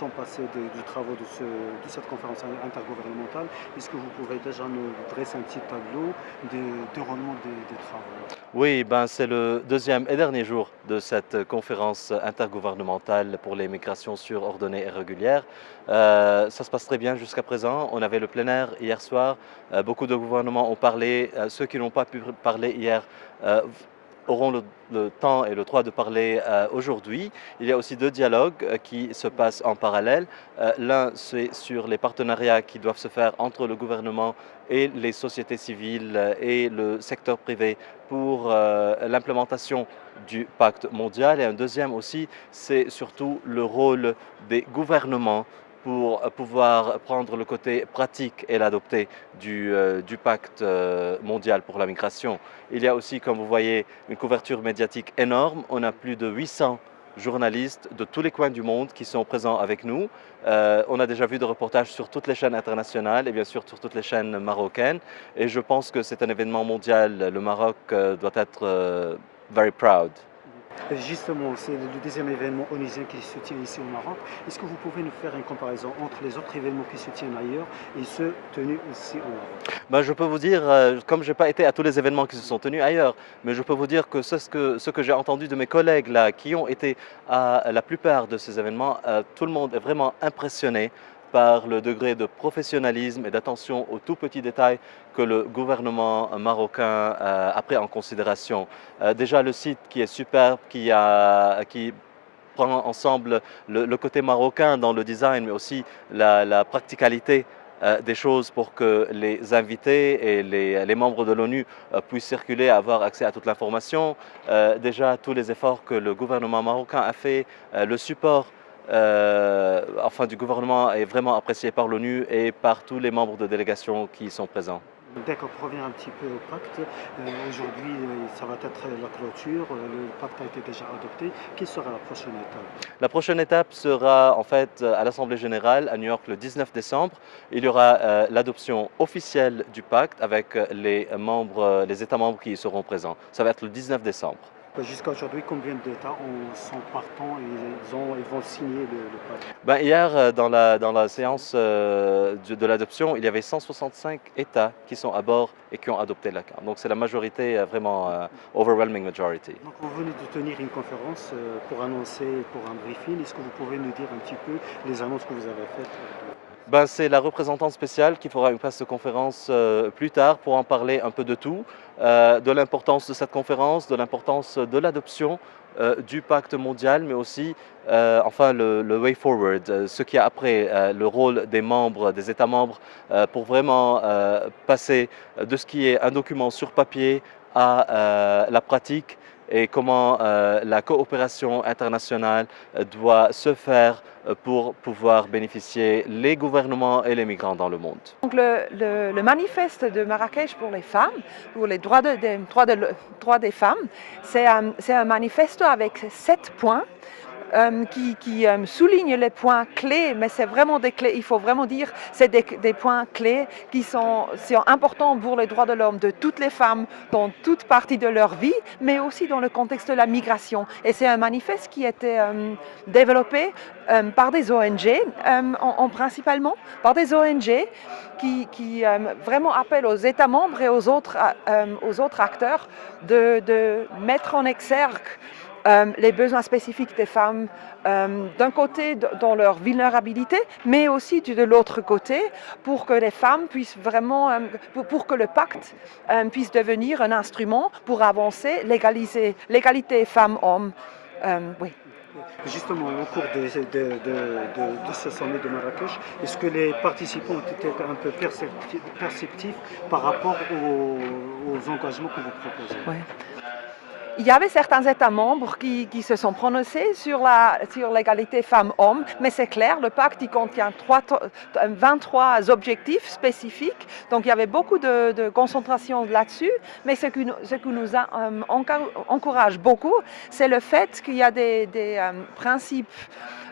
sont passés du travaux de cette conférence intergouvernementale. Est-ce que vous pouvez déjà nous dresser un petit tableau du déroulement des travaux? Oui, ben, c'est le deuxième et dernier jour de cette conférence intergouvernementale pour les migrations sûres, ordonnées et régulières. Ça se passe très bien jusqu'à présent. On avait le plénière hier soir. Beaucoup de gouvernements ont parlé. Ceux qui n'ont pas pu parler hier auront le temps et le droit de parler aujourd'hui. Il y a aussi deux dialogues qui se passent en parallèle. L'un, c'est sur les partenariats qui doivent se faire entre le gouvernement et les sociétés civiles et le secteur privé pour l'implémentation du pacte mondial. Et un deuxième aussi, c'est surtout le rôle des gouvernements pour pouvoir prendre le côté pratique et l'adopter du pacte mondial pour la migration. Il y a aussi, comme vous voyez, une couverture médiatique énorme. On a plus de 800 journalistes de tous les coins du monde qui sont présents avec nous. On a déjà vu des reportages sur toutes les chaînes internationales et bien sûr sur toutes les chaînes marocaines. Et je pense que c'est un événement mondial. Le Maroc doit être very proud. Justement, c'est le deuxième événement onusien qui se tient ici au Maroc. Est-ce que vous pouvez nous faire une comparaison entre les autres événements qui se tiennent ailleurs et ceux tenus ici au Maroc? Ben, je peux vous dire, comme je n'ai pas été à tous les événements qui se sont tenus ailleurs, mais je peux vous dire que ce que j'ai entendu de mes collègues là, qui ont été à la plupart de ces événements, tout le monde est vraiment impressionné par le degré de professionnalisme et d'attention aux tout petits détails que le gouvernement marocain a pris en considération. Déjà le site qui est superbe, qui prend ensemble le côté marocain dans le design, mais aussi la practicalité des choses pour que les invités et les membres de l'ONU puissent circuler, avoir accès à toute l'information. Déjà, tous les efforts que le gouvernement marocain a fait, le support enfin, du gouvernement est vraiment apprécié par l'ONU et par tous les membres de délégation qui sont présents. D'accord, pour revenir un petit peu au pacte, aujourd'hui, ça va être la clôture, le pacte a été déjà adopté. Quelle sera la prochaine étape? La prochaine étape sera en fait à l'Assemblée générale à New York le 19 décembre. Il y aura l'adoption officielle du pacte avec les États membres qui y seront présents. Ça va être le 19 décembre. Jusqu'à aujourd'hui, combien d'États sont partants et ils vont signer le pacte? Ben, hier, dans la séance de l'adoption, il y avait 165 États qui sont à bord et qui ont adopté la carte. Donc c'est la majorité, vraiment overwhelming majority. Donc vous venez de tenir une conférence pour annoncer, pour un briefing. Est-ce que vous pouvez nous dire un petit peu les annonces que vous avez faites? Ben, c'est la représentante spéciale qui fera une place de conférence plus tard pour en parler un peu de tout, de l'importance de cette conférence, de l'importance de l'adoption du pacte mondial, mais aussi enfin le way forward, ce qu'il y a après, le rôle des membres, des États membres, pour vraiment passer de ce qui est un document sur papier à la pratique et comment la coopération internationale doit se faire pour pouvoir bénéficier les gouvernements et les migrants dans le monde. Donc le manifeste de Marrakech pour les femmes, pour les droits des femmes, c'est un manifeste avec 7 points qui souligne les points clés, mais c'est vraiment des clés, il faut vraiment dire, c'est des points clés qui sont importants pour les droits de l'homme de toutes les femmes dans toute partie de leur vie, mais aussi dans le contexte de la migration. Et c'est un manifeste qui a été développé par des ONG, principalement par des ONG qui vraiment appellent aux États membres et aux autres acteurs de mettre en exergue les besoins spécifiques des femmes, d'un côté dans leur vulnérabilité, mais aussi de l'autre côté pour que les femmes puissent vraiment, pour que le pacte puisse devenir un instrument pour avancer, l'égalité femmes-hommes. Oui. Justement, au cours de ce sommet de Marrakech, est-ce que les participants ont été un peu perceptifs par rapport aux engagements que vous proposez? Ouais. Il y avait certains États membres qui se sont prononcés sur l'égalité femmes-hommes, mais c'est clair, le pacte il contient 23 objectifs spécifiques, donc il y avait beaucoup de concentration là-dessus, mais ce qui nous encourage beaucoup, c'est le fait qu'il y a des principes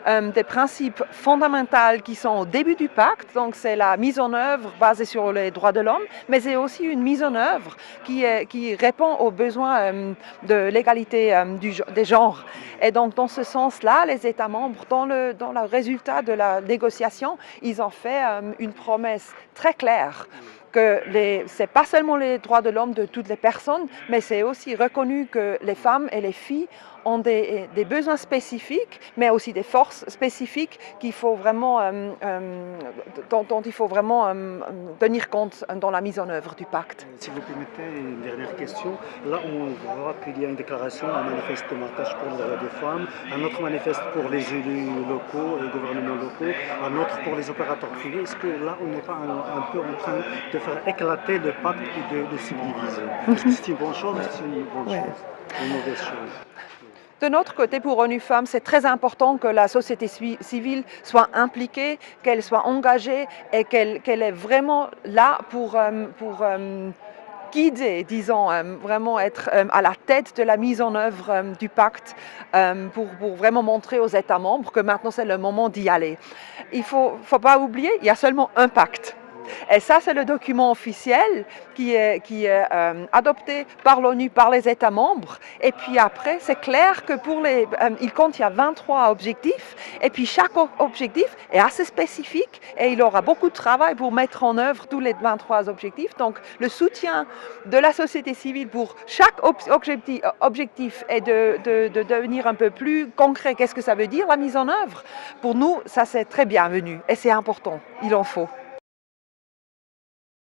des principes fondamentaux qui sont au début du pacte. Donc c'est la mise en œuvre basée sur les droits de l'homme, mais c'est aussi une mise en œuvre qui répond aux besoins de l'égalité des genres. Et donc dans ce sens-là, les États membres, dans le résultat de la négociation, ils ont fait une promesse très claire que ce n'est pas seulement les droits de l'homme de toutes les personnes, mais c'est aussi reconnu que les femmes et les filles ont des besoins spécifiques, mais aussi des forces spécifiques dont il faut vraiment tenir compte dans la mise en œuvre du pacte. Si vous permettez une dernière question, là on voit qu'il y a une déclaration, un manifeste de marquage pour les droits des femmes, un autre manifeste pour les élus locaux et gouvernements locaux, un autre pour les opérateurs privés. Est-ce que là on n'est pas un peu en train de faire éclater le pacte et de subdiviser? Est-ce que c'est une bonne chose ou c'est une bonne chose, une mauvaise chose? De notre côté, pour ONU Femmes, c'est très important que la société civile soit impliquée, qu'elle soit engagée et qu'elle est vraiment là pour guider, disons, vraiment être à la tête de la mise en œuvre du pacte pour vraiment montrer aux États membres que maintenant c'est le moment d'y aller. Il ne faut pas oublier, il y a seulement un pacte. Et ça, c'est le document officiel qui est adopté par l'ONU, par les États membres. Et puis après, c'est clair que il contient 23 objectifs. Et puis chaque objectif est assez spécifique et il aura beaucoup de travail pour mettre en œuvre tous les 23 objectifs. Donc le soutien de la société civile pour chaque objectif est de devenir un peu plus concret. Qu'est-ce que ça veut dire, la mise en œuvre? Pour nous, ça c'est très bienvenu et c'est important. Il en faut.